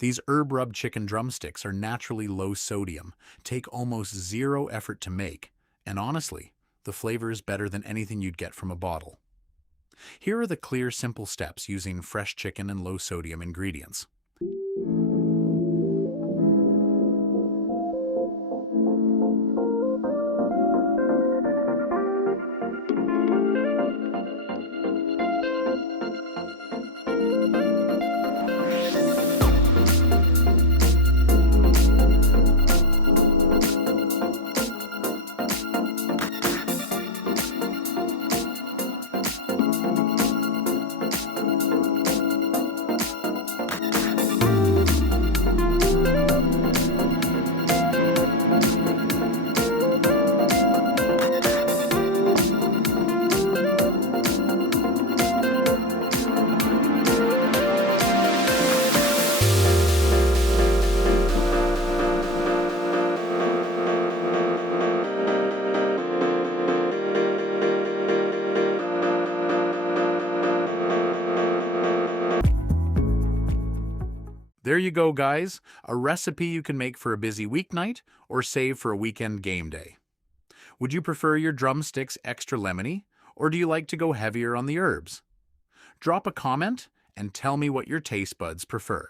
These herb rubbed chicken drumsticks are naturally low sodium, take almost zero effort to make, and honestly, the flavor is better than anything you'd get from a bottle. Here are the clear, simple steps using fresh chicken and low sodium ingredients. There you go, guys. A recipe you can make for a busy weeknight or save for a weekend game day. Would you prefer your drumsticks extra lemony, or do you like to go heavier on the herbs? Drop a comment and tell me what your taste buds prefer.